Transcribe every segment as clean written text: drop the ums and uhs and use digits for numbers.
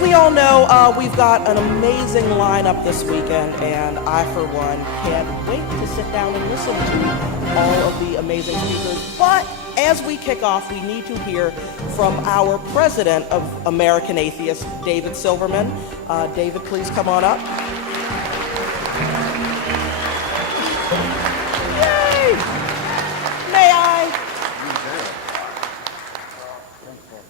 we all know, we've got an amazing lineup this weekend, and I, for one, can't wait to sit down and listen to all of the amazing speakers. But as we kick off, we need to hear from our President of American Atheists, David Silverman. David, please come on up. Yay! May I?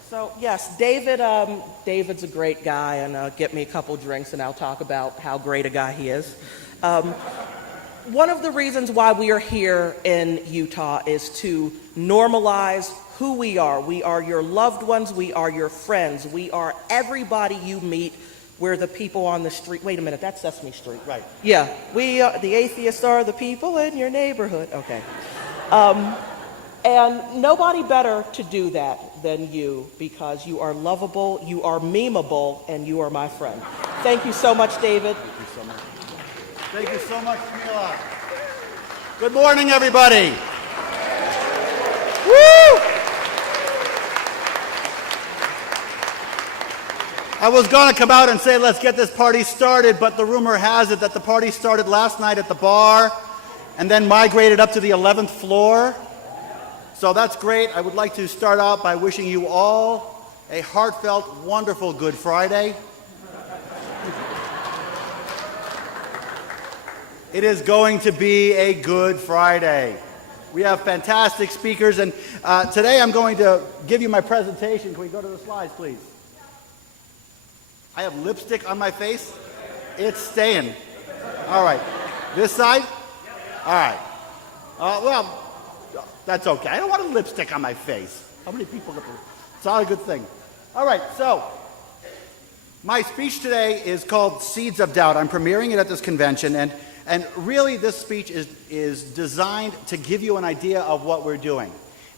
So yes, David's a great guy, and get me a couple drinks and I'll talk about how great a guy he is. One of the reasons why we are here in Utah is to normalize who we are. We are your loved ones, we are your friends, we are everybody you meet. We're the people on the street. Wait a minute, that's Sesame Street. Right. Yeah, the atheists are the people in your neighborhood. Okay. And nobody better to do that than you, because you are lovable, you are memeable, and you are my friend. Thank you so much, David. Thank you so much. Thank you so much, Camila. Good morning, everybody. Woo! I was going to come out and say, let's get this party started, but the rumor has it that the party started last night at the bar and then migrated up to the 11th floor. So that's great. I would like to start out by wishing you all a heartfelt, wonderful Good Friday. It is going to be a Good Friday. We have fantastic speakers, and today I'm going to give you my presentation. Can we go to the slides, please? I have lipstick on my face. It's staying. All right. This side? All right. Well, that's okay. I don't want a lipstick on my face. How many people get this? It's not a good thing. All right, so my speech today is called Seeds of Doubt. I'm premiering it at this convention, and really this speech is designed to give you an idea of what we're doing.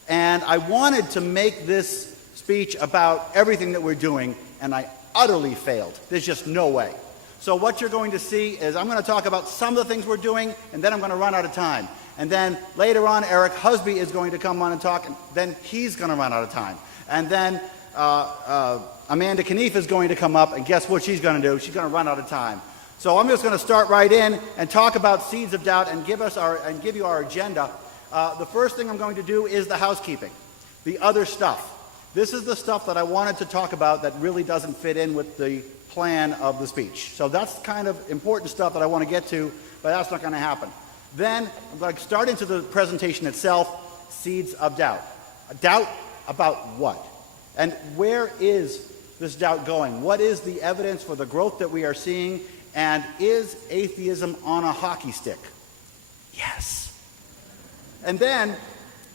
And I wanted to make this speech about everything that we're doing, and I utterly failed. There's just no way. So what you're going to see is I'm going to talk about some of the things we're doing, and then I'm going to run out of time. And then later on, Eric Husby is going to come on and talk, and then he's going to run out of time. And then Amanda Knief is going to come up, and guess what she's going to do? She's going to run out of time. So I'm just going to start right in and talk about Seeds of Doubt and give you our agenda. The first thing I'm going to do is the housekeeping, the other stuff. This is the stuff that I wanted to talk about that really doesn't fit in with the plan of the speech. So that's kind of important stuff that I want to get to, but that's not going to happen. Then I'm going to start into the presentation itself, Seeds of Doubt. Doubt about what? And where is this doubt going? What is the evidence for the growth that we are seeing? And is atheism on a hockey stick? Yes. And then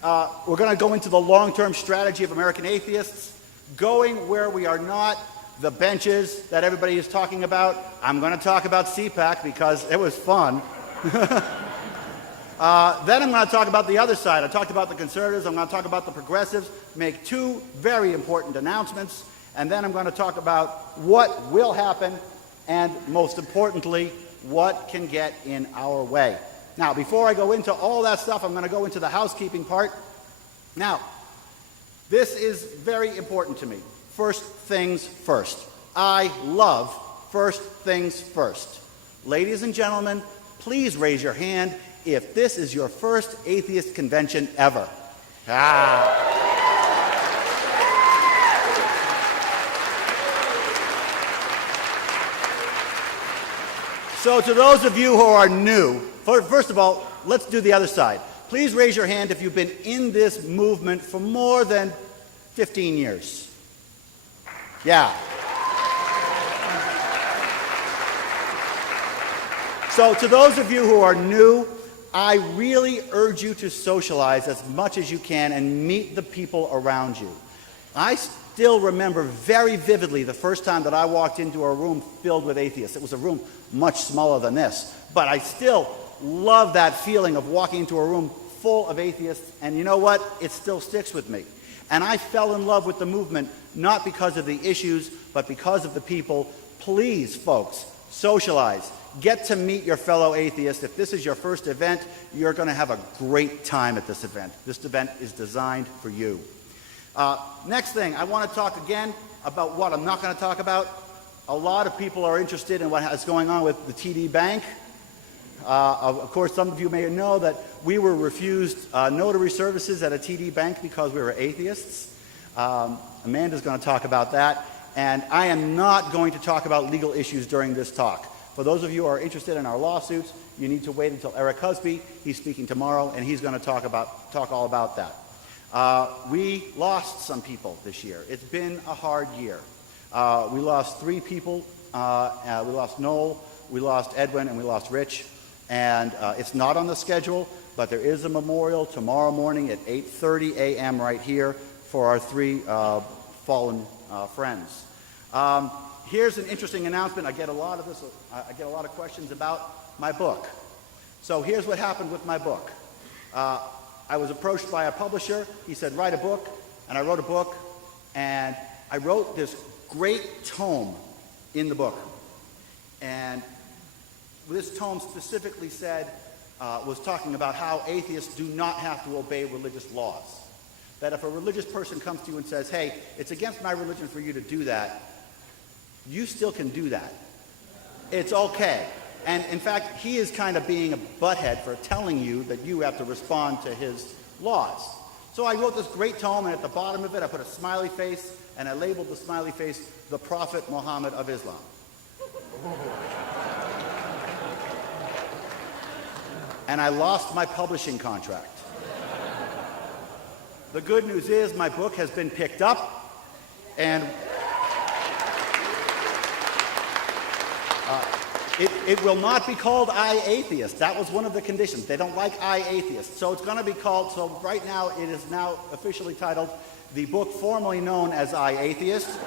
we're going to go into the long-term strategy of American atheists, going where we are not the benches that everybody is talking about. I'm going to talk about CPAC because it was fun. Then I'm going to talk about the other side. I talked about the conservatives. I'm going to talk about the progressives, make two very important announcements, and then I'm going to talk about what will happen and, most importantly, what can get in our way. Now, before I go into all that stuff, I'm going to go into the housekeeping part. Now, this is very important to me. First things first. I love first things first. Ladies and gentlemen, please raise your hand if this is your first atheist convention ever. So to those of you who are new, first of all, let's do the other side. Please raise your hand if you've been in this movement for more than 15 years. Yeah. So to those of you who are new, I really urge you to socialize as much as you can and meet the people around you. I still remember very vividly the first time that I walked into a room filled with atheists. It was a room much smaller than this, but I still love that feeling of walking into a room full of atheists, and you know what? It still sticks with me. And I fell in love with the movement, not because of the issues, but because of the people. Please, folks, socialize. Get to meet your fellow atheists. If this is your first event, you're going to have a great time at this event. This event is designed for you. Next thing, I want to talk again about what I'm not going to talk about. A lot of people are interested in what is going on with the TD Bank. Of course, some of you may know that we were refused notary services at a TD Bank because we were atheists. Amanda's going to talk about that. And I am not going to talk about legal issues during this talk. For those of you who are interested in our lawsuits, you need to wait until Eric Husby. He's speaking tomorrow, and he's going to talk all about that. We lost some people this year. It's been a hard year. We lost 3 people. We lost Noel, we lost Edwin, and we lost Rich. And it's not on the schedule, but there is a memorial tomorrow morning at 8:30 a.m. right here for our 3 fallen friends. Here's an interesting announcement. I get a lot of questions about my book. So here's what happened with my book. I was approached by a publisher. He said, write a book. And I wrote a book. And I wrote this great tome in the book. And this tome specifically was talking about how atheists do not have to obey religious laws. That if a religious person comes to you and says, hey, it's against my religion for you to do that, you still can do that. It's okay. And in fact, he is kind of being a butthead for telling you that you have to respond to his laws. So I wrote this great tome, and at the bottom of it, I put a smiley face, and I labeled the smiley face, the Prophet Muhammad of Islam. And I lost my publishing contract. The good news is my book has been picked up, and it will not be called I Atheist. That was one of the conditions. They don't like I Atheist. So it's going to be called, so right now it is now officially titled the book formerly known as I Atheist.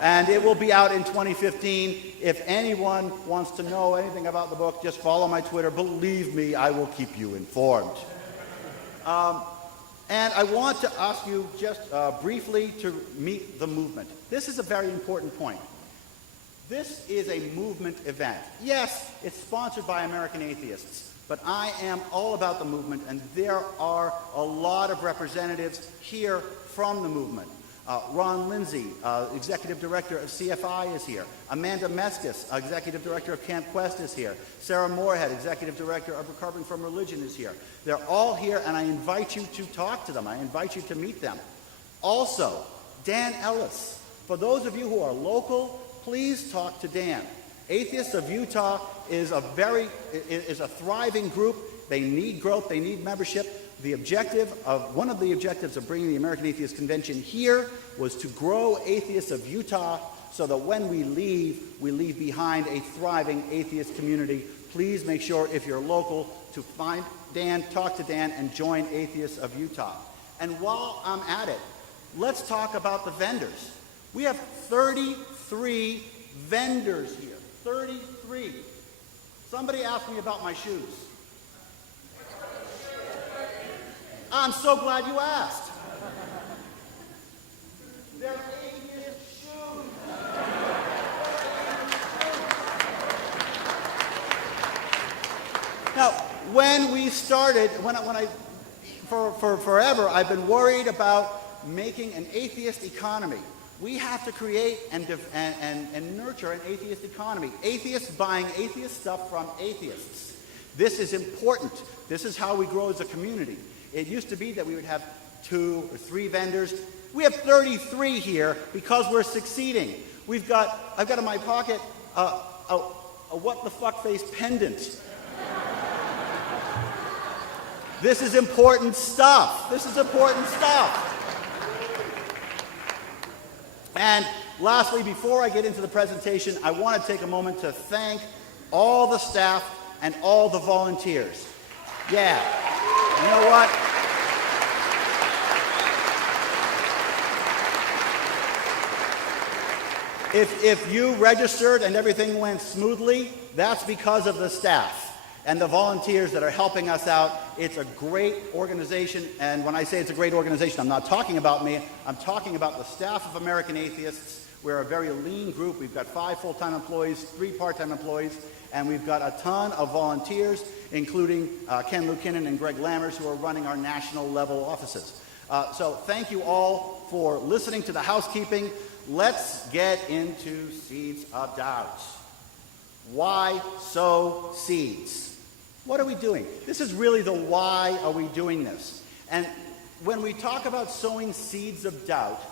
And it will be out in 2015. If anyone wants to know anything about the book, just follow my Twitter. Believe me, I will keep you informed. And I want to ask you just briefly to meet the movement. This is a very important point. This is a movement event. Yes, it's sponsored by American Atheists, but I am all about the movement, and there are a lot of representatives here from the movement. Ron Lindsay, Executive Director of CFI, is here. Amanda Meskis, Executive Director of Camp Quest, is here. Sarah Moorhead, Executive Director of Recovering from Religion, is here. They're all here, and I invite you to talk to them. I invite you to meet them. Also, Dan Ellis. For those of you who are local, please talk to Dan. Atheists of Utah is a thriving group. They need growth. They need membership. One of the objectives of bringing the American Atheist Convention here was to grow Atheists of Utah so that when we leave behind a thriving atheist community. Please make sure, if you're local, to find Dan, talk to Dan, and join Atheists of Utah. And while I'm at it, let's talk about the vendors. We have 33 vendors here. 33. Somebody asked me about my shoes. I'm so glad you asked. They're atheist shoes. Now, when we started, for forever, I've been worried about making an atheist economy. We have to create and nurture an atheist economy. Atheists buying atheist stuff from atheists. This is important. This is how we grow as a community. It used to be that we would have 2 or 3 vendors. We have 33 here because we're succeeding. I've got in my pocket a what the fuck face pendant. This is important stuff. This is important stuff. And lastly, before I get into the presentation, I want to take a moment to thank all the staff and all the volunteers. Yeah. You know what? If you registered and everything went smoothly, that's because of the staff and the volunteers that are helping us out. It's a great organization, and when I say it's a great organization, I'm not talking about me. I'm talking about the staff of American Atheists. We're a very lean group. We've got 5 full-time employees, 3 part-time employees, and we've got a ton of volunteers, including Ken Lukinnon and Greg Lammers, who are running our national level offices. So thank you all for listening to the housekeeping. let's get into seeds of doubt. Why sow seeds? What are we doing? This is really the why are we doing this. And when we talk about sowing seeds of doubt,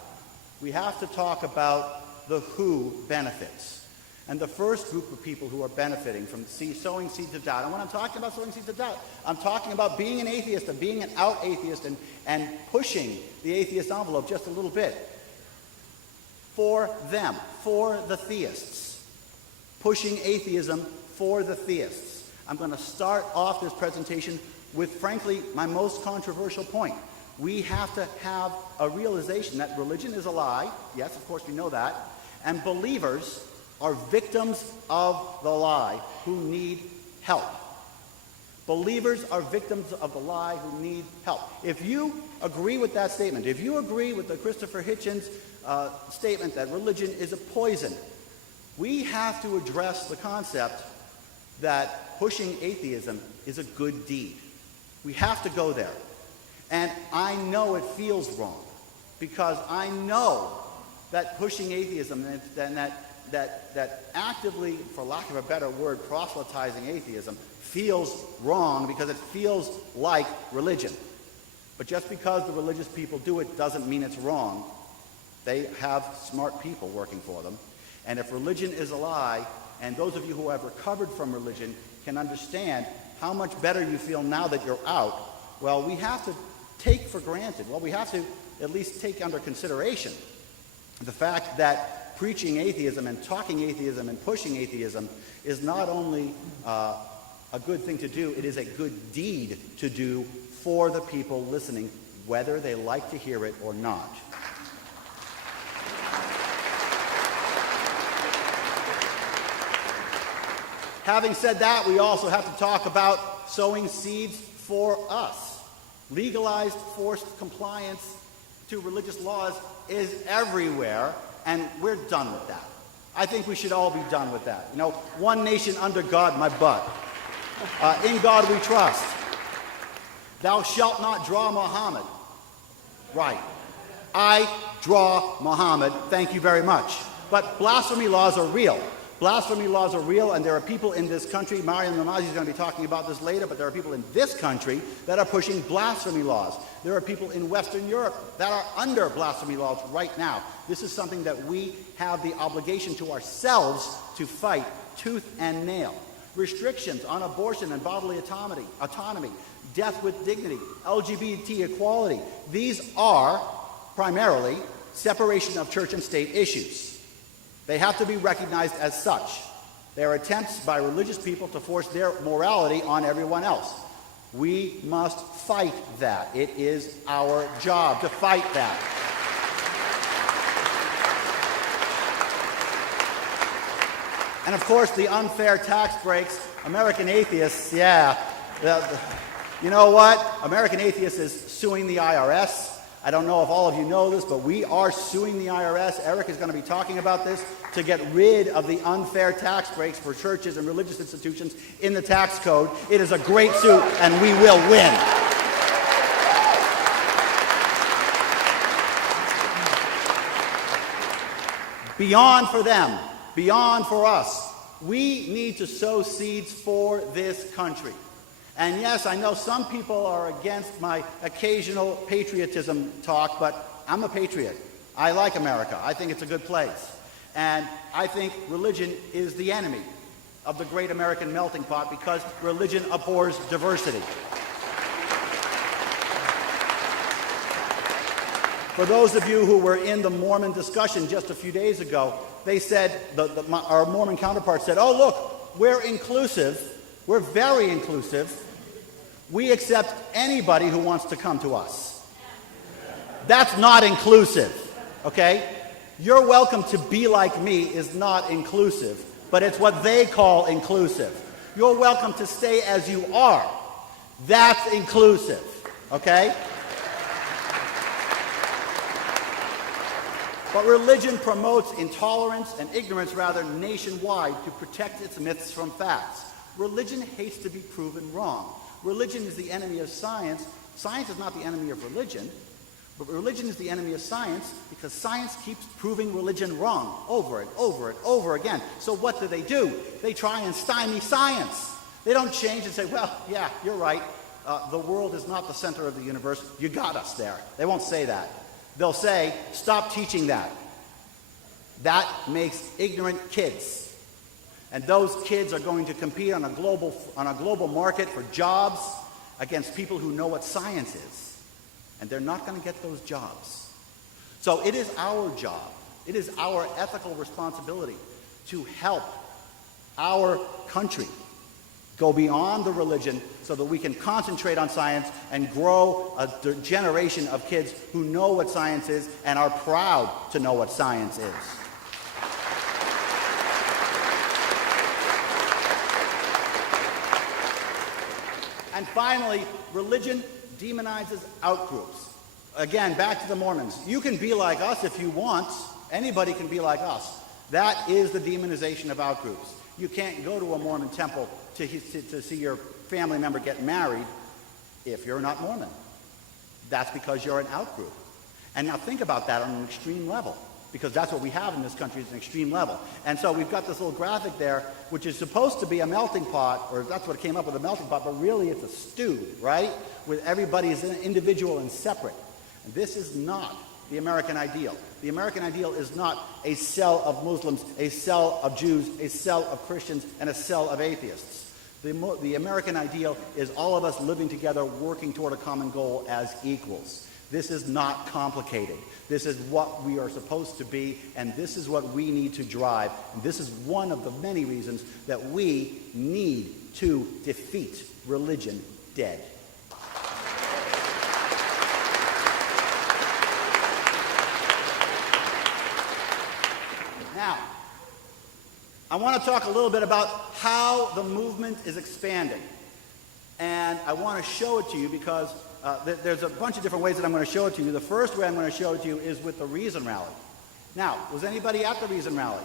we have to talk about the who benefits. And the first group of people who are benefiting from sowing seeds of doubt, and when I'm talking about sowing seeds of doubt, I'm talking about being an atheist and being an out atheist and pushing the atheist envelope just a little bit. For them, for the theists. Pushing atheism for the theists. I'm going to start off this presentation with, frankly, my most controversial point. We have to have a realization that religion is a lie. Yes, of course, we know that. And believers are victims of the lie who need help. Believers are victims of the lie who need help. If you agree with that statement, if you agree with the Christopher Hitchens statement that religion is a poison, we have to address the concept that pushing atheism is a good deed. We have to go there. And I know it feels wrong, because I know that pushing atheism and that actively, for lack of a better word, proselytizing atheism feels wrong because it feels like religion. But just because the religious people do it doesn't mean it's wrong. They have smart people working for them. And if religion is a lie, and those of you who have recovered from religion can understand how much better you feel now that you're out, well, we have to take for granted, we have to at least take under consideration the fact that preaching atheism and talking atheism and pushing atheism is not only a good thing to do, it is a good deed to do for the people listening, whether they like to hear it or not. Having said that, we also have to talk about sowing seeds for us. Legalized forced compliance to religious laws is everywhere, and we're done with that. I think we should all be done with that. You know, one nation under God, my butt. In God we trust. Thou shalt not draw Muhammad. Right. I draw Muhammad. Thank you very much. But blasphemy laws are real. Blasphemy laws are real, and there are people in this country, Mariam Namazi is going to be talking about this later, but there are people in this country that are pushing blasphemy laws. There are people in Western Europe that are under blasphemy laws right now. This is something that we have the obligation to ourselves to fight tooth and nail. Restrictions on abortion and bodily autonomy, death with dignity, LGBT equality. These are primarily separation of church and state issues. They have to be recognized as such. They are attempts by religious people to force their morality on everyone else. We must fight that. It is our job to fight that. And of course, the unfair tax breaks. American Atheists, yeah. You know what? American Atheists is suing the IRS. I don't know if all of you know this, but we are suing the IRS. Eric is going to be talking about this to get rid of the unfair tax breaks for churches and religious institutions in the tax code. It is a great suit, and we will win. Beyond for them, beyond for us, we need to sow seeds for this country. And yes, I know some people are against my occasional patriotism talk, but I'm a patriot. I like America. I think it's a good place. And I think religion is the enemy of the great American melting pot because religion abhors diversity. For those of you who were in the Mormon discussion just a few days ago, they said, our Mormon counterparts said, oh, look, we're inclusive. We're very inclusive. We accept anybody who wants to come to us. That's not inclusive, okay? You're welcome to be like me is not inclusive, but it's what they call inclusive. You're welcome to stay as you are. That's inclusive, okay? But religion promotes intolerance and ignorance, rather, nationwide to protect its myths from facts. Religion hates to be proven wrong. Religion is the enemy of science. Science is not the enemy of religion. But religion is the enemy of science because science keeps proving religion wrong over and over and over again. So what do? They try and stymie science. They don't change and say, well, yeah, you're right. The world is not the center of the universe. You got us there. They won't say that. They'll say, stop teaching that. That makes ignorant kids. And those kids are going to compete on a global market for jobs against people who know what science is. And they're not going to get those jobs. So it is our job, it is our ethical responsibility to help our country go beyond the religion so that we can concentrate on science and grow a generation of kids who know what science is and are proud to know what science is. And finally, religion demonizes outgroups. Again, back to the Mormons. You can be like us if you want. Anybody can be like us. That is the demonization of outgroups. You can't go to a Mormon temple to see your family member get married if you're not Mormon. That's because you're an outgroup. And now think about that on an extreme level, because that's what we have in this country is an extreme level. And so we've got this little graphic there, which is supposed to be a melting pot, or that's what came up with a melting pot, but really it's a stew, right? With everybody is individual and separate. And this is not the American ideal. The American ideal is not a cell of Muslims, a cell of Jews, a cell of Christians, and a cell of atheists. The American ideal is all of us living together, working toward a common goal as equals. This is not complicated. This is what we are supposed to be, and this is what we need to drive. And this is one of the many reasons that we need to defeat religion dead. Now, I want to talk a little bit about how the movement is expanding. And I want to show it to you because there's a bunch of different ways that I'm going to show it to you. The first way I'm going to show it to you is with the Reason Rally. Now, was anybody at the Reason Rally?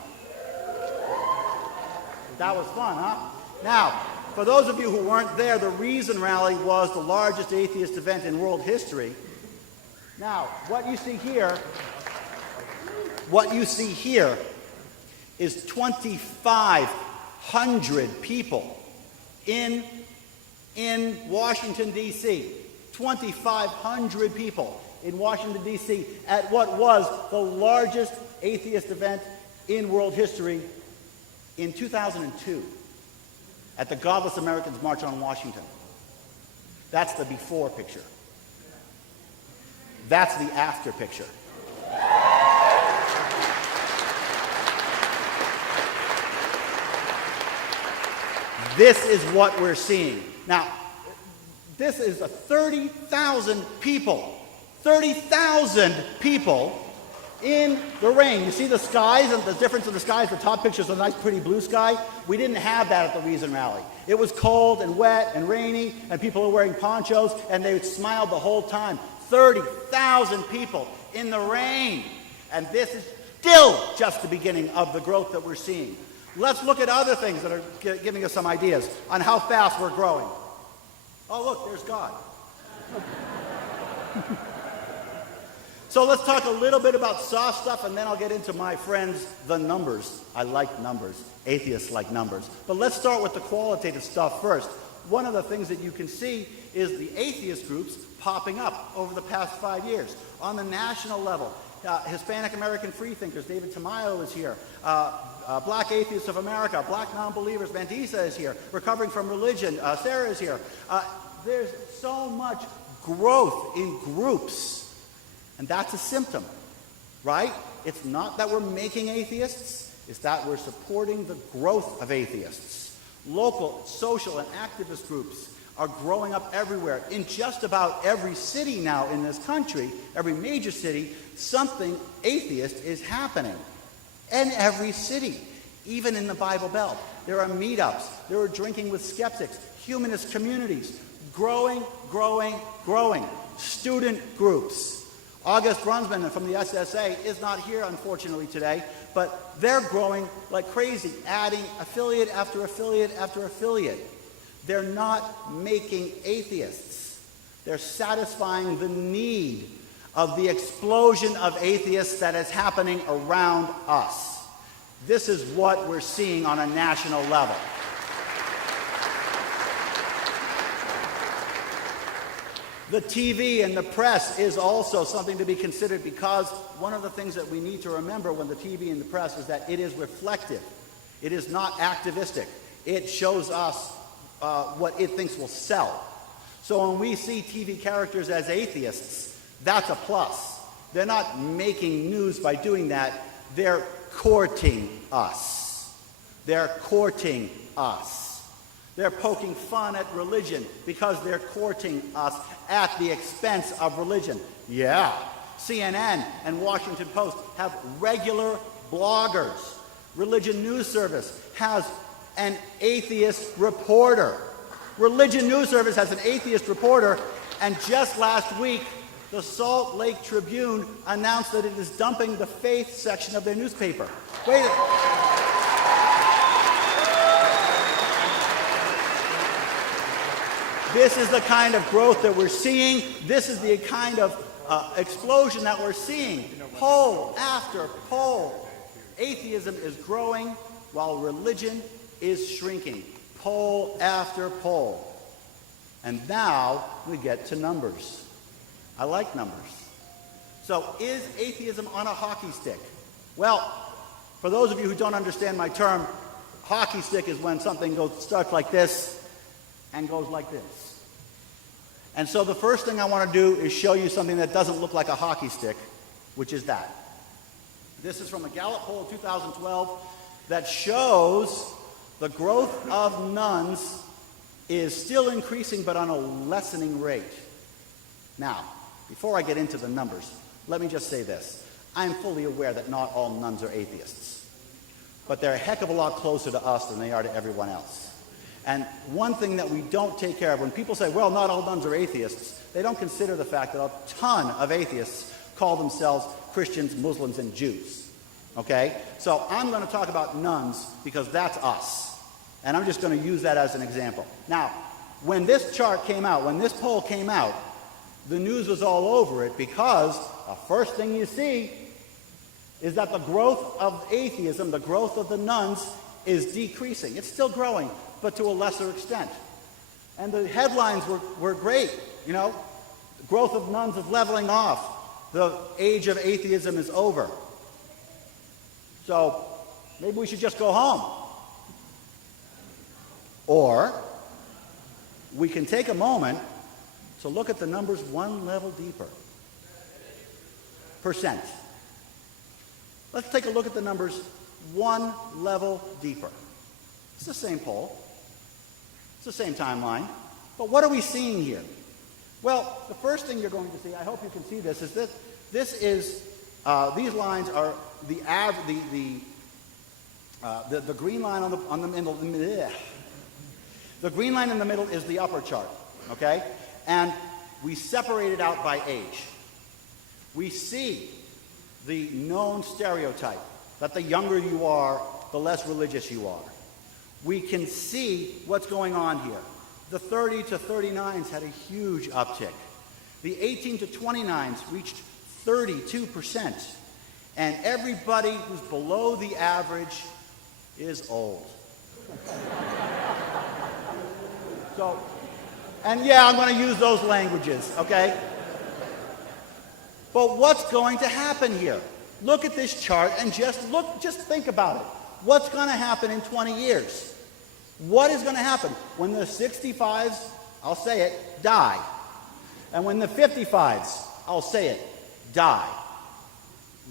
That was fun, huh? Now, for those of you who weren't there, the Reason Rally was the largest atheist event in world history. Now, what you see here is 2,500 people in Washington, D.C. 2,500 people in Washington, D.C. at what was the largest atheist event in world history in 2002 at the Godless Americans March on Washington. That's the before picture. That's the after picture. This is what we're seeing. Now, this is 30,000 people. 30,000 people in the rain. You see the skies and the difference in the skies? The top picture is a nice, pretty blue sky. We didn't have that at the Reason Rally. It was cold and wet and rainy, and people were wearing ponchos, and they smiled the whole time. 30,000 people in the rain. And this is still just the beginning of the growth that we're seeing. Let's look at other things that are giving us some ideas on how fast we're growing. Oh, look, there's God. So let's talk a little bit about soft stuff, and then I'll get into my friends, the numbers. I like numbers. Atheists like numbers. But let's start with the qualitative stuff first. One of the things that you can see is the atheist groups popping up over the past 5 years. On the national level, Hispanic American freethinkers, David Tamayo is here. Black Atheists of America, Black Non-Believers, Mandisa is here. Recovering from Religion, Sarah is here. There's so much growth in groups. And that's a symptom, right? It's not that we're making atheists, it's that we're supporting the growth of atheists. Local, social, and activist groups are growing up everywhere. In just about every city now in this country, every major city, something atheist is happening. In every city, even in the Bible Belt. There are meetups, there are drinking with skeptics, humanist communities, growing, growing, growing. Student groups. August Brunsman from the SSA is not here, unfortunately, today, but they're growing like crazy, adding affiliate after affiliate after affiliate. They're not making atheists. They're satisfying the need of the explosion of atheists that is happening around us. This is what we're seeing on a national level. The TV and the press is also something to be considered, because one of the things that we need to remember when the TV and the press is that it is reflective. It is not activistic. It shows us what it thinks will sell. So when we see TV characters as atheists, that's a plus. They're not making news by doing that. They're courting us. They're courting us. They're poking fun at religion because they're courting us at the expense of religion. Yeah. CNN and Washington Post have regular bloggers. Religion News Service has an atheist reporter. Religion News Service has an atheist reporter, and just last week, the Salt Lake Tribune announced that it is dumping the faith section of their newspaper. Wait a This is the kind of growth that we're seeing. This is the kind of explosion that we're seeing. Poll after poll. Atheism is growing while religion is shrinking. Poll after poll. And now we get to numbers. I like numbers. So is atheism on a hockey stick? Well, for those of you who don't understand my term, hockey stick is when something starts like this and goes like this. And so the first thing I want to do is show you something that doesn't look like a hockey stick, which is that. This is from a Gallup poll of 2012 that shows the growth of nuns is still increasing, but on a lessening rate. Now, before I get into the numbers, let me just say this. I am fully aware that not all nuns are atheists, but they're a heck of a lot closer to us than they are to everyone else. And one thing that we don't take care of, when people say, well, not all nuns are atheists, they don't consider the fact that a ton of atheists call themselves Christians, Muslims, and Jews. Okay? So I'm going to talk about nuns because that's us. And I'm just going to use that as an example. Now, when this chart came out, when this poll came out, the news was all over it because the first thing you see is that the growth of atheism, the growth of the nuns, is decreasing. It's still growing, but to a lesser extent. And the headlines were great. You know, the growth of nuns is leveling off. The age of atheism is over. So maybe we should just go home. Or we can take a moment to look at the numbers one level deeper. Percent. Let's take a look at the numbers one level deeper. It's the same poll. It's the same timeline. But what are we seeing here? Well, the first thing you're going to see, I hope you can see this, is that this is, these lines are the green line on the middle. The green line in the middle is the upper chart, okay? And we separate it out by age. We see the known stereotype that the younger you are, the less religious you are. We can see what's going on here. The 30 to 39s had a huge uptick. The 18 to 29s reached 32%. And everybody who's below the average is old. So, and yeah, I'm going to use those languages, okay? But what's going to happen here? Look at this chart and just think about it. What's going to happen in 20 years? What is going to happen when the 65s, I'll say it, die? And when the 55s, I'll say it, die?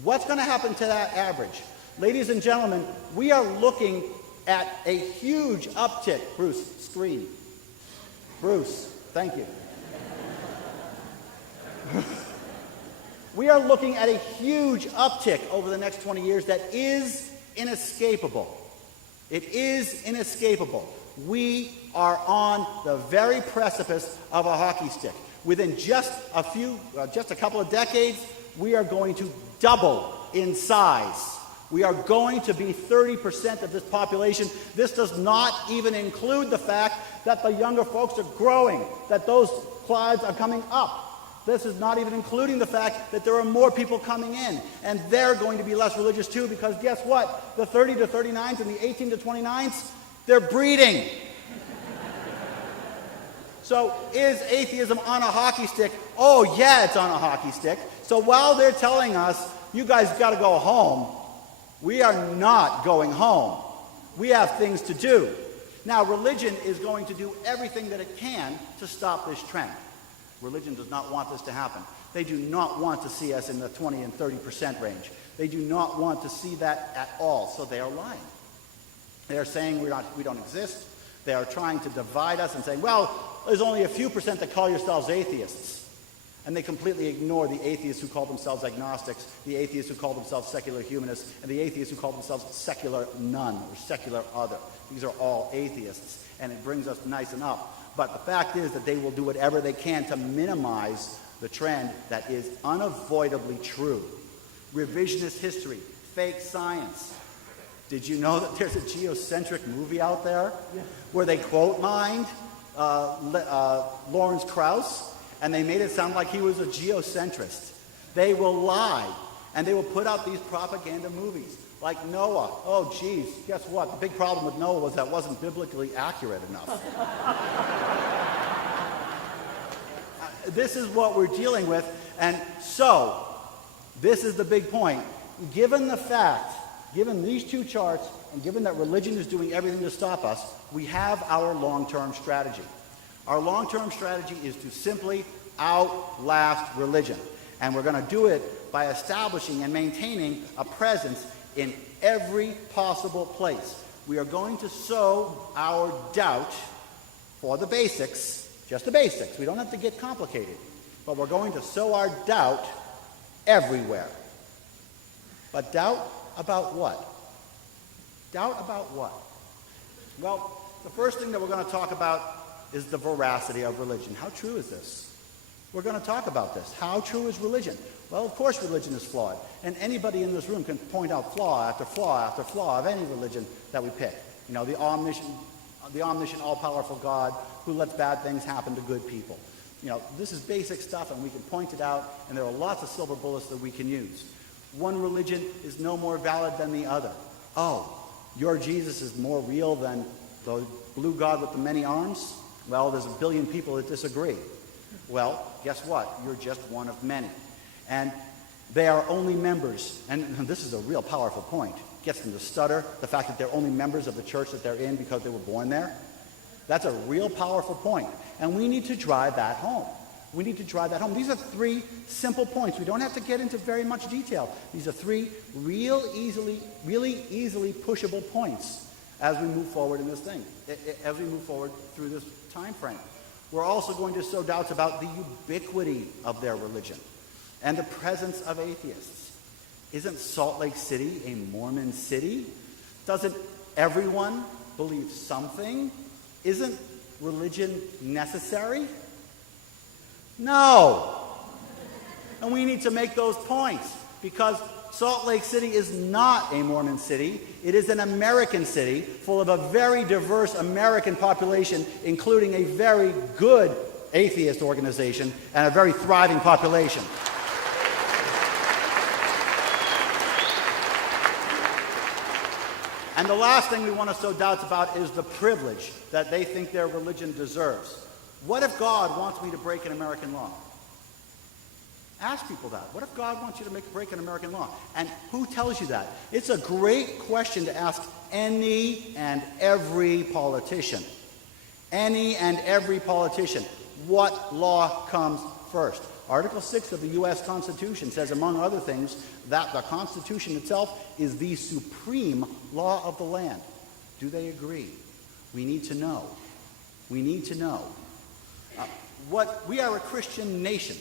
What's going to happen to that average? Ladies and gentlemen, we are looking at a huge uptick. Bruce, screen. Bruce, thank you. We are looking at a huge uptick over the next 20 years that is inescapable. It is inescapable. We are on the very precipice of a hockey stick. Within just a couple of decades, we are going to double in size. We are going to be 30% of this population. This does not even include the fact that the younger folks are growing, that those clouds are coming up. This is not even including the fact that there are more people coming in, and they're going to be less religious too, because guess what? The 30 to 39s and the 18 to 29s, they're breeding. So is atheism on a hockey stick? Oh yeah, it's on a hockey stick. So while they're telling us, you guys got to go home, we are not going home. We have things to do. Now, religion is going to do everything that it can to stop this trend. Religion does not want this to happen. They do not want to see us in the 20 and 30% range. They do not want to see that at all, so they are lying. They are saying we don't exist. They are trying to divide us and saying, well, there's only a few percent that call yourselves atheists. And they completely ignore the atheists who call themselves agnostics, the atheists who call themselves secular humanists, and the atheists who call themselves secular none or secular other. These are all atheists, and it brings us nice and up. But the fact is that they will do whatever they can to minimize the trend that is unavoidably true. Revisionist history, fake science. Did you know that there's a geocentric movie out there where they quote mined Lawrence Krauss, and they made it sound like he was a geocentrist? They will lie, and they will put out these propaganda movies. Like Noah. Oh, geez, guess what? The big problem with Noah was that it wasn't biblically accurate enough. This is what we're dealing with. And so, this is the big point. Given the fact, given these two charts, and given that religion is doing everything to stop us, we have our long-term strategy. Our long-term strategy is to simply outlast religion. And we're going to do it by establishing and maintaining a presence in every possible place. We are going to sow our doubt for the basics, just the basics. We don't have to get complicated. But we're going to sow our doubt everywhere. But doubt about what? Doubt about what? Well, the first thing that we're going to talk about is the veracity of religion. How true is this? We're going to talk about this. How true is religion? Well, of course religion is flawed. And anybody in this room can point out flaw after flaw after flaw of any religion that we pick. You know, the omniscient, all-powerful God who lets bad things happen to good people. You know, this is basic stuff, and we can point it out, and there are lots of silver bullets that we can use. One religion is no more valid than the other. Oh, your Jesus is more real than the blue God with the many arms? Well, there's a billion people that disagree. Well, guess what? You're just one of many. And they are only members, and this is a real powerful point. Gets them to stutter, the fact that they're only members of the church that they're in because they were born there. That's a real powerful point. And we need to drive that home. We need to drive that home. These are three simple points. We don't have to get into very much detail. These are three really easily pushable points as we move forward in this thing, as we move forward through this time frame. We're also going to sow doubts about the ubiquity of their religion and the presence of atheists. Isn't Salt Lake City a Mormon city? Doesn't everyone believe something? Isn't religion necessary? No. And we need to make those points because Salt Lake City is not a Mormon city. It is an American city full of a very diverse American population, including a very good atheist organization and a very thriving population. And the last thing we want to sow doubts about is the privilege that they think their religion deserves. What if God wants me to break an American law? Ask people that. What if God wants you to break an American law? And who tells you that? It's a great question to ask any and every politician. Any and every politician. What law comes first? Article 6 of the U.S. Constitution says, among other things, that the Constitution itself is the supreme law of the land. Do they agree? We need to know. We need to know. We are a Christian nation.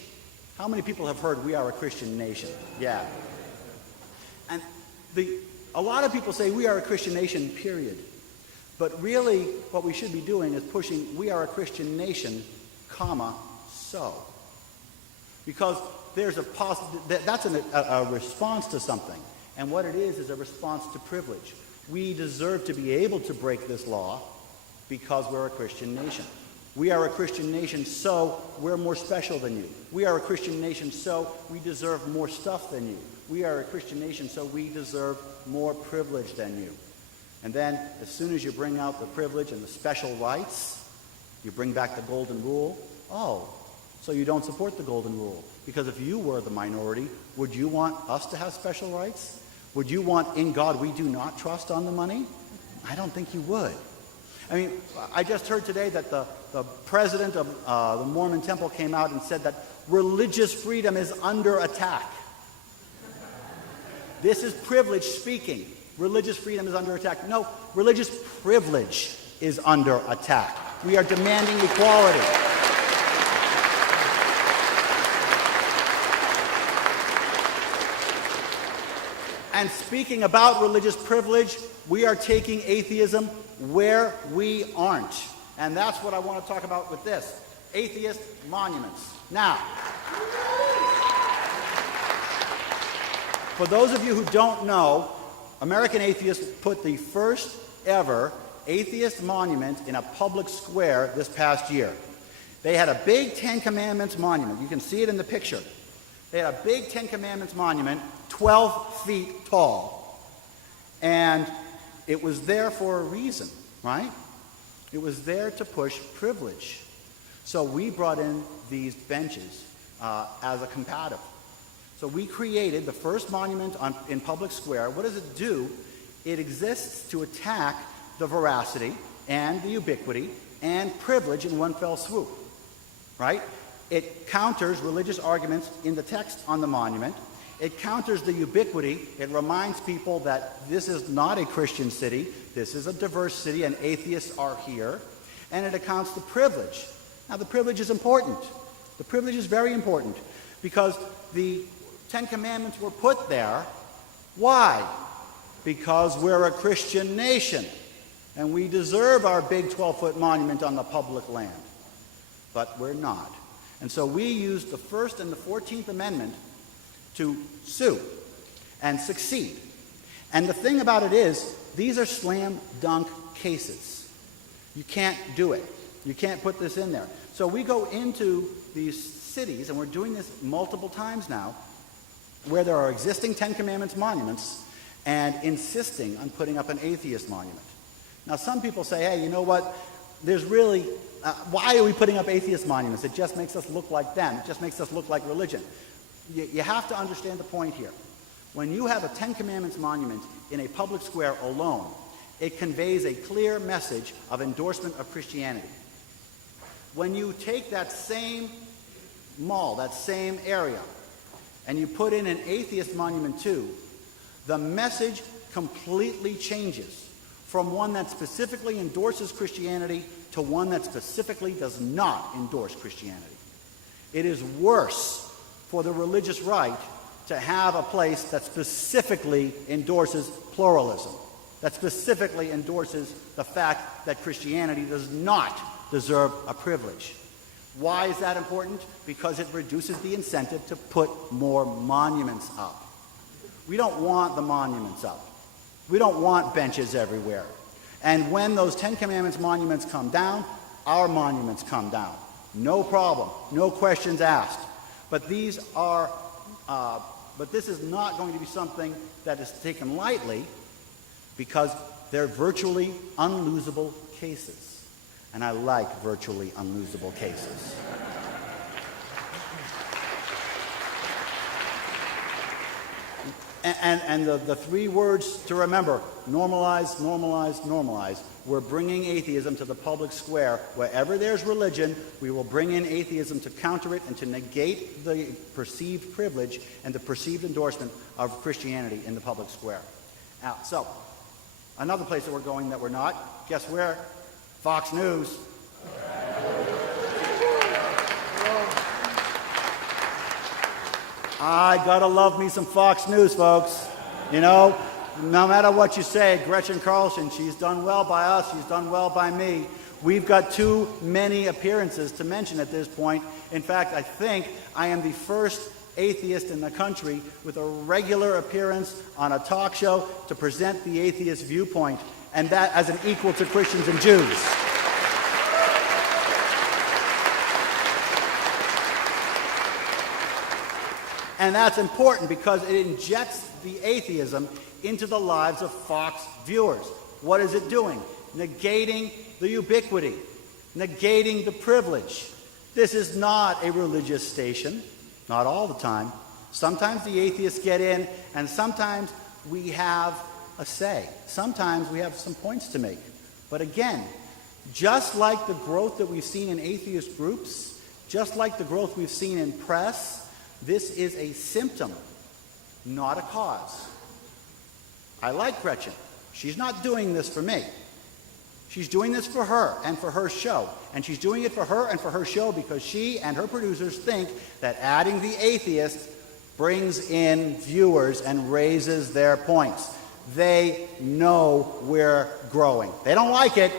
How many people have heard we are a Christian nation? Yeah. And a lot of people say we are a Christian nation, period. But really, what we should be doing is pushing we are a Christian nation, comma, so. Because there's that's a response to something. And what it is a response to privilege. We deserve to be able to break this law because we're a Christian nation. We are a Christian nation, so we're more special than you. We are a Christian nation, so we deserve more stuff than you. We are a Christian nation, so we deserve more privilege than you. And then, as soon as you bring out the privilege and the special rights, you bring back the golden rule. Oh, so you don't support the golden rule. Because if you were the minority, would you want us to have special rights? Would you want, in God we do not trust on the money? I don't think you would. I mean, I just heard today that the president of the Mormon temple came out and said that religious freedom is under attack. This is privilege speaking. Religious freedom is under attack. No, religious privilege is under attack. We are demanding equality. And speaking about religious privilege, we are taking atheism where we aren't. And that's what I want to talk about with this. Atheist monuments. Now, for those of you who don't know, American Atheists put the first ever atheist monument in a public square this past year. They had a big Ten Commandments monument. You can see it in the picture. They had a big Ten Commandments monument, 12 feet tall. And it was there for a reason, right? It was there to push privilege. So we brought in these benches as a combative. So we created the first monument in public square. What does it do? It exists to attack the veracity and the ubiquity and privilege in one fell swoop, right? It counters religious arguments in the text on the monument. It counters the ubiquity. It reminds people that this is not a Christian city. This is a diverse city, and atheists are here. And it accounts the privilege. Now, the privilege is important. The privilege is very important because the Ten Commandments were put there. Why? Because we're a Christian nation, and we deserve our big 12-foot monument on the public land. But we're not. And so we used the First and the 14th Amendment to sue and succeed. And the thing about it is, these are slam dunk cases. You can't do it. You can't put this in there. So we go into these cities, and we're doing this multiple times now, where there are existing Ten Commandments monuments and insisting on putting up an atheist monument. Now, some people say, hey, you know what? There's really, why are we putting up atheist monuments? It just makes us look like them. It just makes us look like religion. You have to understand the point here. When you have a Ten Commandments monument in a public square alone, it conveys a clear message of endorsement of Christianity. When you take that same mall, that same area, and you put in an atheist monument too, the message completely changes from one that specifically endorses Christianity to one that specifically does not endorse Christianity. It is worse for the religious right to have a place that specifically endorses pluralism, that specifically endorses the fact that Christianity does not deserve a privilege. Why is that important? Because it reduces the incentive to put more monuments up. We don't want the monuments up. We don't want benches everywhere. And when those Ten Commandments monuments come down, our monuments come down. No problem. No questions asked. But these are, but this is not going to be something that is taken lightly because they're virtually unlosable cases. And I like virtually unlosable cases. And the three words to remember, normalize, normalize, normalize. We're bringing atheism to the public square. Wherever there's religion, we will bring in atheism to counter it and to negate the perceived privilege and the perceived endorsement of Christianity in the public square. Now, so, another place that we're going that we're not, guess where? Fox News. I gotta love me some Fox News, folks. You know, no matter what you say, Gretchen Carlson, she's done well by us, she's done well by me. We've got too many appearances to mention at this point. In fact, I think I am the first atheist in the country with a regular appearance on a talk show to present the atheist viewpoint, and that as an equal to Christians and Jews. And that's important because it injects the atheism into the lives of Fox viewers. What is it doing? Negating the ubiquity, negating the privilege. This is not a religious station, not all the time. Sometimes the atheists get in, and sometimes we have a say. Sometimes we have some points to make. But again, just like the growth that we've seen in atheist groups, just like the growth we've seen in press, this is a symptom, not a cause. I like Gretchen. She's not doing this for me. She's doing this for her and for her show. And she's doing it for her and for her show because she and her producers think that adding the atheist brings in viewers and raises their points. They know we're growing. They don't like it,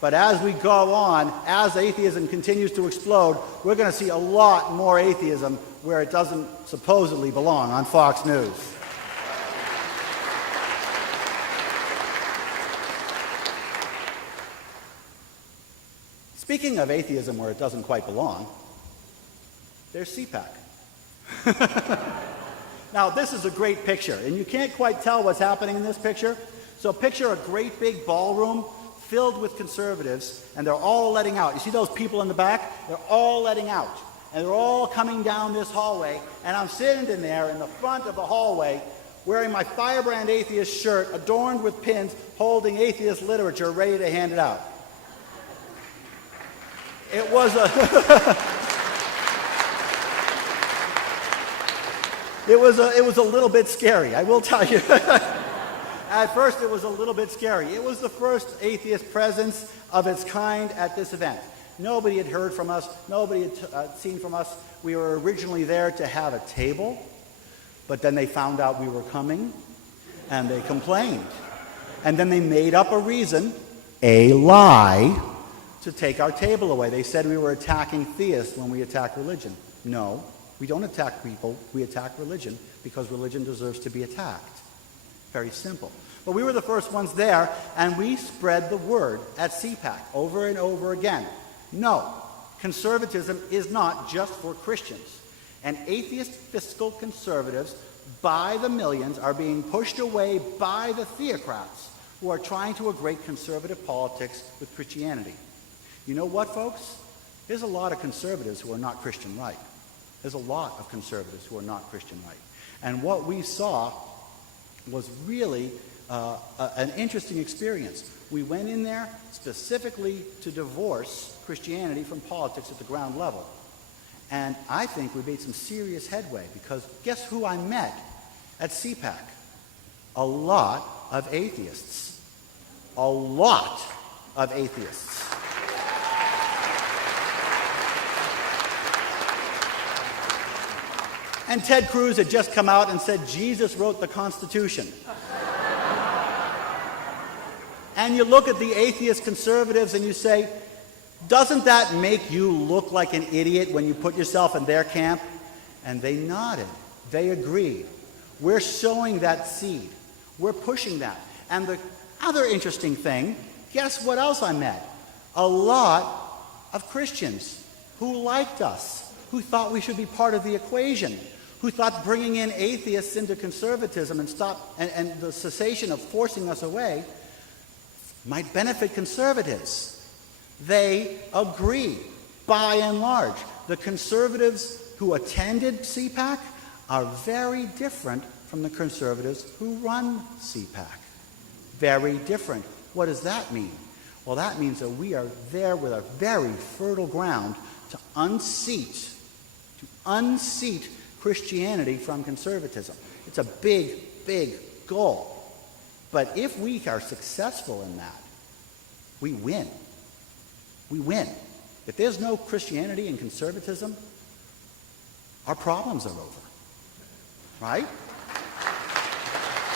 but as we go on, as atheism continues to explode, we're going to see a lot more atheism where it doesn't supposedly belong on Fox News. Speaking of atheism where it doesn't quite belong, there's CPAC. Now, this is a great picture, and you can't quite tell what's happening in this picture. So picture a great big ballroom filled with conservatives, and they're all letting out. You see those people in the back? They're all letting out, and they're all coming down this hallway, and I'm sitting in there in the front of the hallway wearing my Firebrand Atheist shirt adorned with pins, holding atheist literature, ready to hand it out. It was a little bit scary, I will tell you. At first, it was a little bit scary. It was the first atheist presence of its kind at this event. Nobody had heard from us. Nobody had seen from us. We were originally there to have a table, but then they found out we were coming, and they complained. And then they made up a reason, a lie, to take our table away. They said we were attacking theists when we attack religion. No, we don't attack people. We attack religion because religion deserves to be attacked. Very simple. But we were the first ones there, and we spread the word at CPAC over and over again. No, conservatism is not just for Christians. And atheist fiscal conservatives, by the millions, are being pushed away by the theocrats who are trying to equate conservative politics with Christianity. You know what, folks? There's a lot of conservatives who are not Christian right. There's a lot of conservatives who are not Christian right. And what we saw was really an interesting experience. We went in there specifically to divorce Christianity from politics at the ground level. And I think we made some serious headway because guess who I met at CPAC? A lot of atheists. A lot of atheists. And Ted Cruz had just come out and said Jesus wrote the Constitution. And you look at the atheist conservatives and you say, doesn't that make you look like an idiot when you put yourself in their camp? And they nodded. They agreed. We're sowing that seed. We're pushing that. And the other interesting thing, guess what else I met? A lot of Christians who liked us, who thought we should be part of the equation, who thought bringing in atheists into conservatism and the cessation of forcing us away might benefit conservatives. They agree, by and large. The conservatives who attended CPAC are very different from the conservatives who run CPAC. Very different. What does that mean? Well, that means that we are there with a very fertile ground to unseat Christianity from conservatism. It's a big, big goal. But if we are successful in that, we win. We win. If there's no Christianity and conservatism, our problems are over. Right?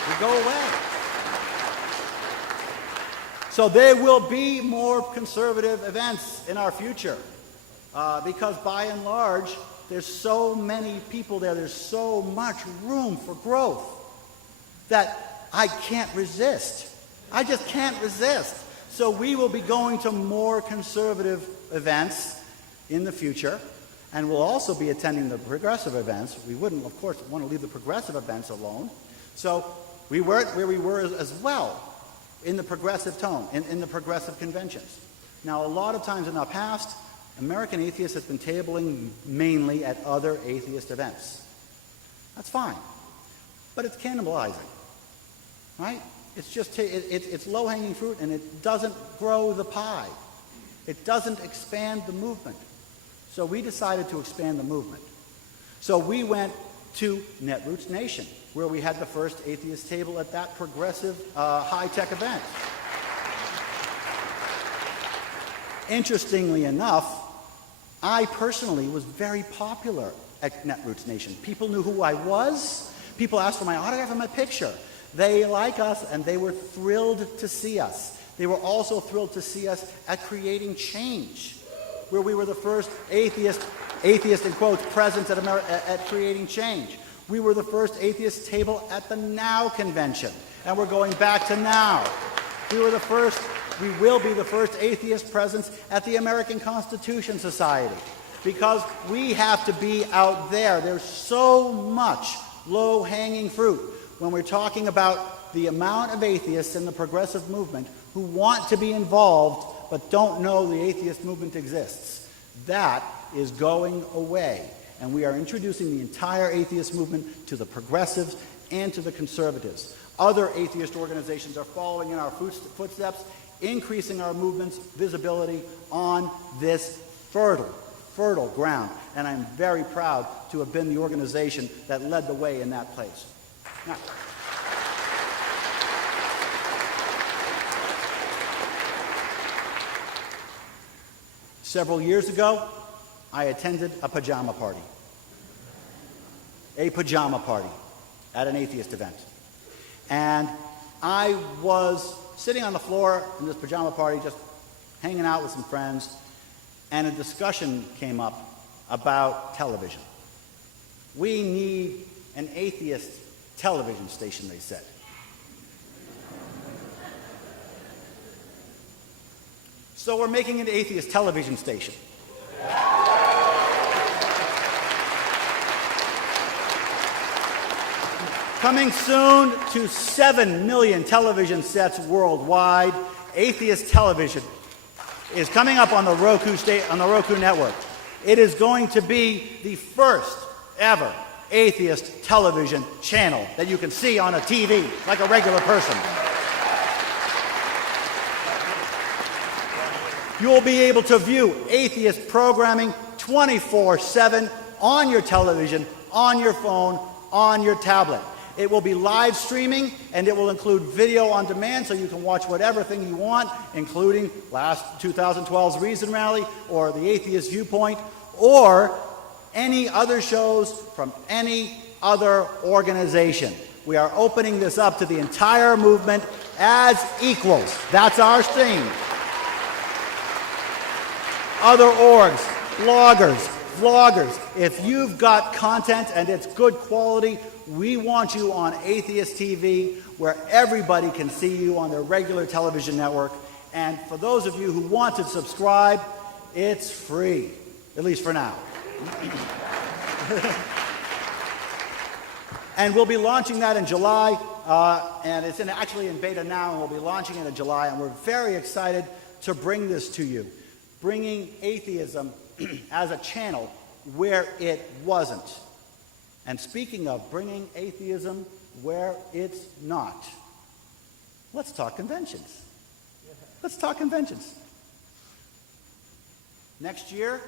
We go away. So there will be more conservative events in our future because by and large, there's so many people there, there's so much room for growth that I can't resist. I just can't resist. So we will be going to more conservative events in the future, And we'll also be attending the progressive events. We wouldn't, of course, want to leave the progressive events alone. So we were where we were as well, in the progressive tone, in the progressive conventions. Now, a lot of times in the past, American Atheists has been tabling mainly at other atheist events. That's fine. But it's cannibalizing, right? It's just, it's low-hanging fruit, and it doesn't grow the pie. It doesn't expand the movement. So we decided to expand the movement. So we went to Netroots Nation, where we had the first atheist table at that progressive high-tech event. Interestingly enough, I personally was very popular at Netroots Nation. People knew who I was. People asked for my autograph and my picture. They like us, and they were thrilled to see us. They were also thrilled to see us at Creating Change, where we were the first atheist in quotes, presence at Creating Change. We were the first atheist table at the Now Convention, and we're going back to Now. We will be the first atheist presence at the American Constitution Society, because we have to be out there. There's so much low-hanging fruit when we're talking about the amount of atheists in the progressive movement who want to be involved but don't know the atheist movement exists. That is going away. And we are introducing the entire atheist movement to the progressives and to the conservatives. Other atheist organizations are following in our footsteps, increasing our movement's visibility on this fertile ground. And I'm very proud to have been the organization that led the way in that place. Now, several years ago, I attended a pajama party. A pajama party at an atheist event. And I was sitting on the floor in this pajama party, just hanging out with some friends, and a discussion came up about television. We need an atheist television station, they said. So we're making an atheist television station. Coming soon to 7 million television sets worldwide, atheist television is coming up on the Roku network. It is going to be the first ever atheist television channel that you can see on a TV like a regular person. You will be able to view atheist programming 24/7 on your television, on your phone, on your tablet. It will be live streaming, and it will include video on demand, so you can watch whatever thing you want, including 2012's Reason Rally, or the Atheist Viewpoint, or any other shows from any other organization. We are opening this up to the entire movement as equals. That's our theme. Other orgs, bloggers, vloggers, if you've got content and it's good quality, we want you on Atheist TV, where everybody can see you on their regular television network. And for those of you who want to subscribe, it's free, at least for now. And we'll be launching that in July, and it's actually in beta now, and we'll be launching it in July, and we're very excited to bring this to you, bringing atheism as a channel where it wasn't. And speaking of bringing atheism where it's not, let's talk conventions. Let's talk conventions. Next year,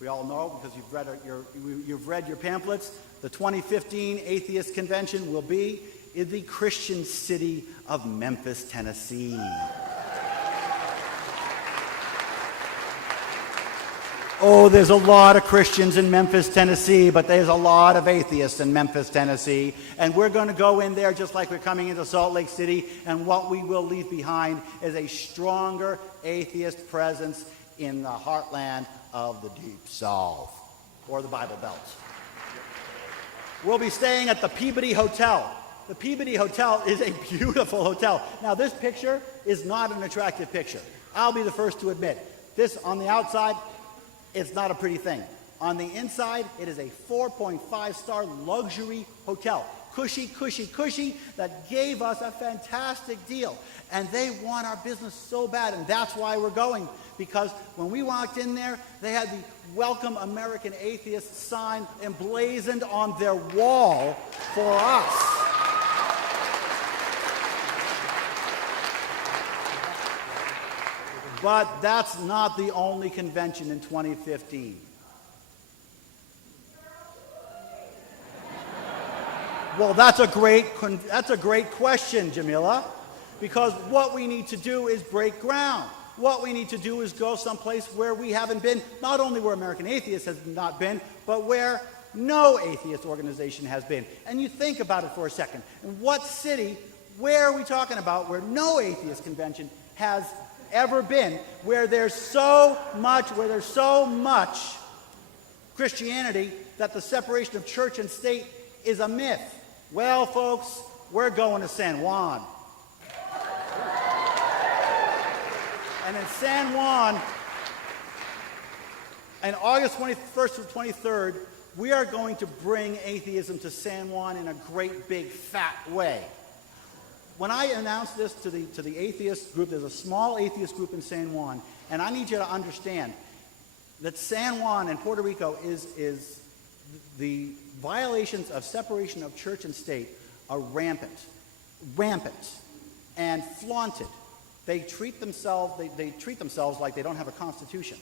we all know because you've read your pamphlets, the 2015 Atheist Convention will be in the Christian city of Memphis, Tennessee. Oh, there's a lot of Christians in Memphis, Tennessee, but there's a lot of atheists in Memphis, Tennessee. And we're going to go in there just like we're coming into Salt Lake City, and what we will leave behind is a stronger atheist presence in the heartland of the Deep South, or the Bible Belt. We'll be staying at the Peabody Hotel. The Peabody Hotel is a beautiful hotel. Now, this picture is not an attractive picture. I'll be the first to admit. This, on the outside, it's not a pretty thing. On the inside, it is a 4.5-star luxury hotel. Cushy, cushy, cushy, that gave us a fantastic deal. And they want our business so bad, and that's why we're going. Because when we walked in there, they had the Welcome American Atheists sign emblazoned on their wall for us. But that's not the only convention in 2015. Well, that's a great question, Jamila, because what we need to do is break ground. What we need to do is go someplace where we haven't been, not only where American Atheists has not been, but where no atheist organization has been. And you think about it for a second. In what city, where are we talking about, where no atheist convention has ever been, where there's so much Christianity that the separation of church and state is a myth? Well, folks, we're going to San Juan. And in San Juan, on August 21st through 23rd, we are going to bring atheism to San Juan in a great big fat way. When I announced this to the atheist group, there's a small atheist group in San Juan, and I need you to understand that San Juan and Puerto Rico is the violations of separation of church and state are rampant, and flaunted. They treat themselves like they don't have a constitution.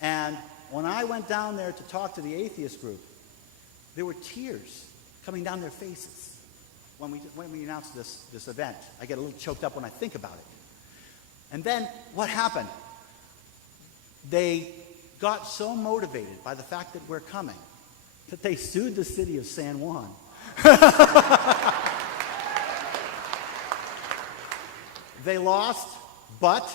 And when I went down there to talk to the atheist group, there were tears coming down their faces when we announced this event. I get a little choked up when I think about it. And then what happened? They got so motivated by the fact that we're coming that they sued the city of San Juan. They lost, but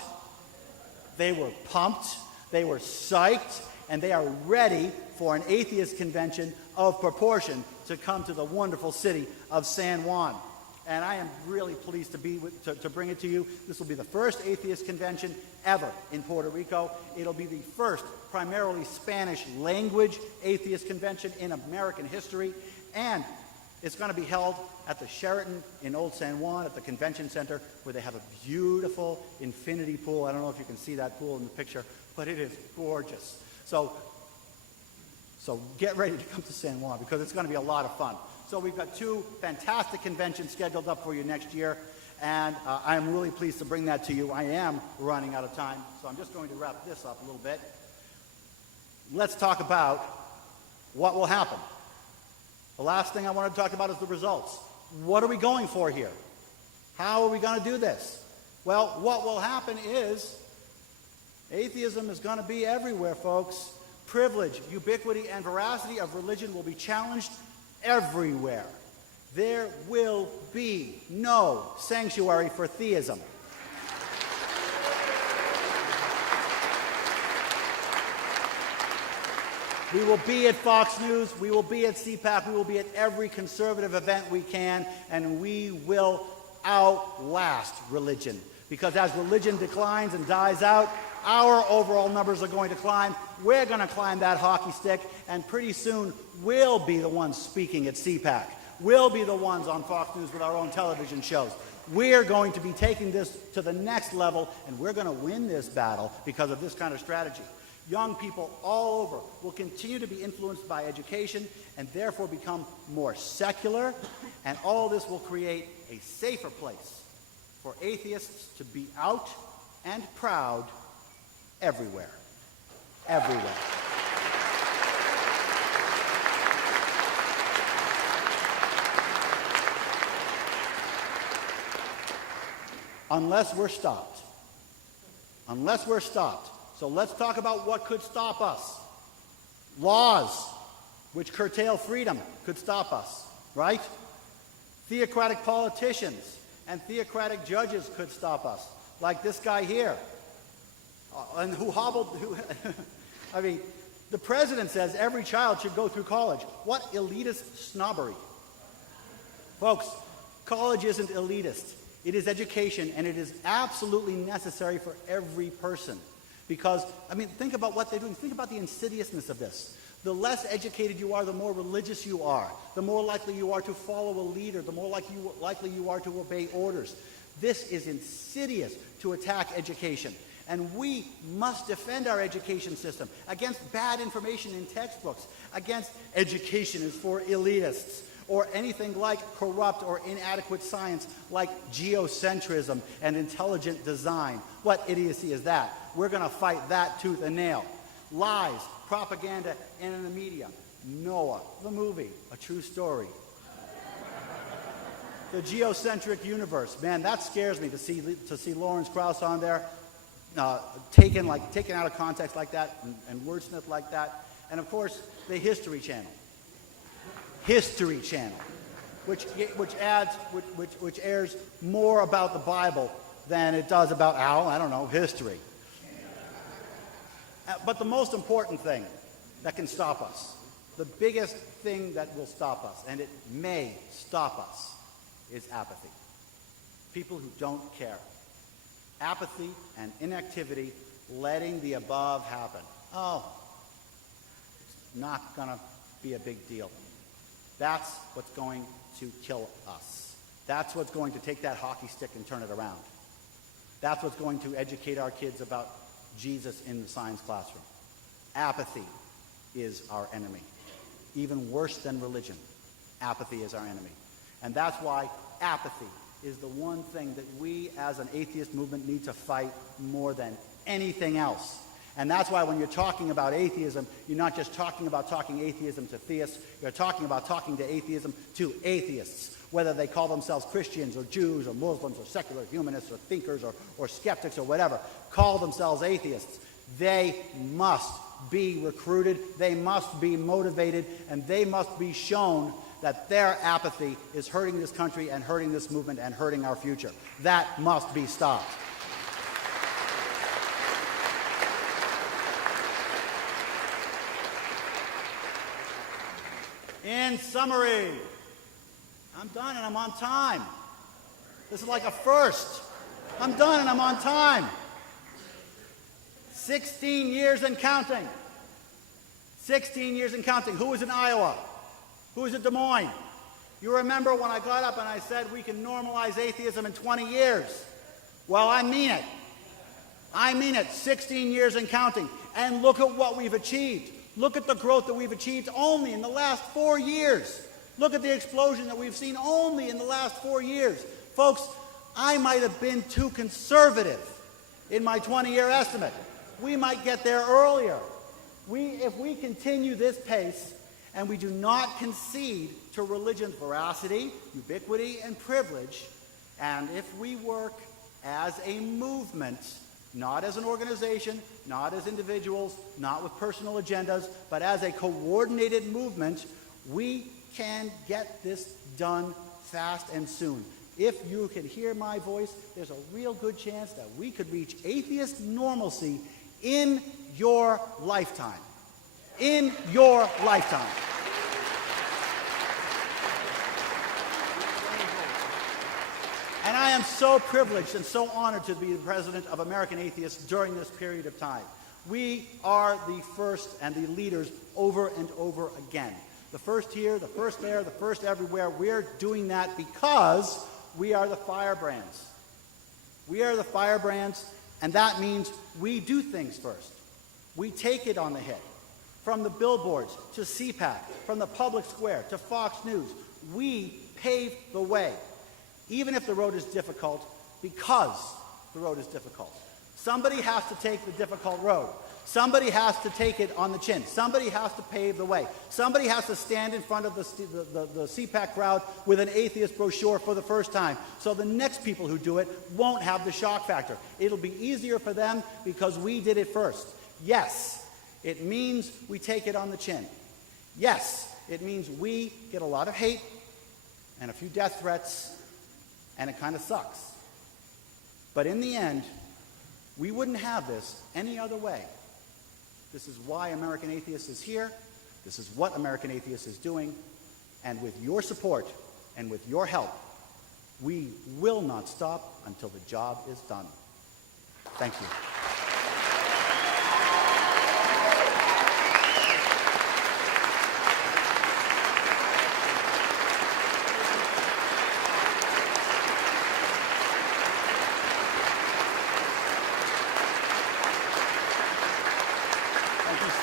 they were pumped, they were psyched, and they are ready for an atheist convention of proportion to come to the wonderful city of San Juan. And I am really pleased to bring it to you. This will be the first atheist convention ever in Puerto Rico. It'll be the first primarily Spanish language atheist convention in American history. And it's going to be held at the Sheraton in Old San Juan at the convention center, where they have a beautiful infinity pool. I don't know if you can see that pool in the picture, but it is gorgeous. So get ready to come to San Juan, because it's going to be a lot of fun. So we've got 2 fantastic conventions scheduled up for you next year, and I'm really pleased to bring that to you. I am running out of time, so I'm just going to wrap this up a little bit. Let's talk about what will happen. The last thing I want to talk about is the results. What are we going for here? How are we going to do this? Well, what will happen is atheism is going to be everywhere, folks. Privilege, ubiquity, and veracity of religion will be challenged everywhere. There will be no sanctuary for theism. We will be at Fox News, we will be at CPAC, we will be at every conservative event we can, and we will outlast religion. Because as religion declines and dies out, our overall numbers are going to climb. We're going to climb that hockey stick, and pretty soon we'll be the ones speaking at CPAC. We'll be the ones on Fox News with our own television shows. We're going to be taking this to the next level, and we're going to win this battle because of this kind of strategy. Young people all over will continue to be influenced by education and therefore become more secular, and all this will create a safer place for atheists to be out and proud everywhere. Everywhere. Unless we're stopped. Unless we're stopped. So let's talk about what could stop us. Laws which curtail freedom could stop us, right? Theocratic politicians and theocratic judges could stop us, like this guy here. And I mean, the president says every child should go through college. What elitist snobbery. Folks, college isn't elitist. It is education, and it is absolutely necessary for every person. Because, I mean, think about what they're doing. Think about the insidiousness of this. The less educated you are, the more religious you are. The more likely you are to follow a leader. The more likely you are to obey orders. This is insidious to attack education. And we must defend our education system against bad information in textbooks, against education is for elitists, or anything like corrupt or inadequate science like geocentrism and intelligent design. What idiocy is that? We're going to fight that tooth and nail. Lies, propaganda, and in the media. Noah, the movie, a true story. The geocentric universe, man, that scares me to see Lawrence Krauss on there, taken out of context like that, and wordsmith like that. And of course, the History Channel. History Channel, which airs more about the Bible than it does about, I don't know, history. But the most important thing that can stop us, the biggest thing that will stop us, and it may stop us, is apathy. People who don't care. Apathy and inactivity, letting the above happen. Oh, it's not going to be a big deal. That's what's going to kill us. That's what's going to take that hockey stick and turn it around. That's what's going to educate our kids about Jesus in the science classroom. Apathy is our enemy. Even worse than religion, apathy is our enemy. And that's why apathy is the one thing that we as an atheist movement need to fight more than anything else. And that's why when you're talking about atheism, you're not just talking about talking atheism to theists, you're talking about talking to atheism to atheists, whether they call themselves Christians or Jews or Muslims or secular humanists or thinkers or skeptics or whatever, call themselves atheists. They must be recruited, they must be motivated, and they must be shown that their apathy is hurting this country and hurting this movement and hurting our future. That must be stopped. In summary, I'm done and I'm on time. This is like a first. I'm done and I'm on time. 16 years and counting. 16 years and counting. Who was in Iowa? Who was in Des Moines? You remember when I got up and I said we can normalize atheism in 20 years. Well, I mean it. I mean it. 16 years and counting. And look at what we've achieved. Look at the growth that we've achieved only in the last 4 years. Look at the explosion that we've seen only in the last 4 years. Folks, I might have been too conservative in my 20-year estimate. We might get there earlier. If we continue this pace and we do not concede to religion's veracity, ubiquity, and privilege, and if we work as a movement, not as an organization, not as individuals, not with personal agendas, but as a coordinated movement, we can get this done fast and soon. If you can hear my voice, there's a real good chance that we could reach atheist normalcy in your lifetime. In your lifetime. And I am so privileged and so honored to be the President of American Atheists during this period of time. We are the first and the leaders over and over again. The first here, the first there, the first everywhere. We're doing that because we are the firebrands. We are the firebrands, and that means we do things first. We take it on the hit. From the billboards to CPAC, from the public square to Fox News, we pave the way. Even if the road is difficult, because the road is difficult. Somebody has to take the difficult road. Somebody has to take it on the chin. Somebody has to pave the way. Somebody has to stand in front of the CPAC crowd with an atheist brochure for the first time. So the next people who do it won't have the shock factor. It'll be easier for them because we did it first. Yes, it means we take it on the chin. Yes, it means we get a lot of hate and a few death threats, and it kind of sucks. But in the end, we wouldn't have this any other way. This is why American Atheists is here. This is what American Atheists is doing. And with your support and with your help, we will not stop until the job is done. Thank you.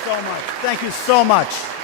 so much. Thank you so much.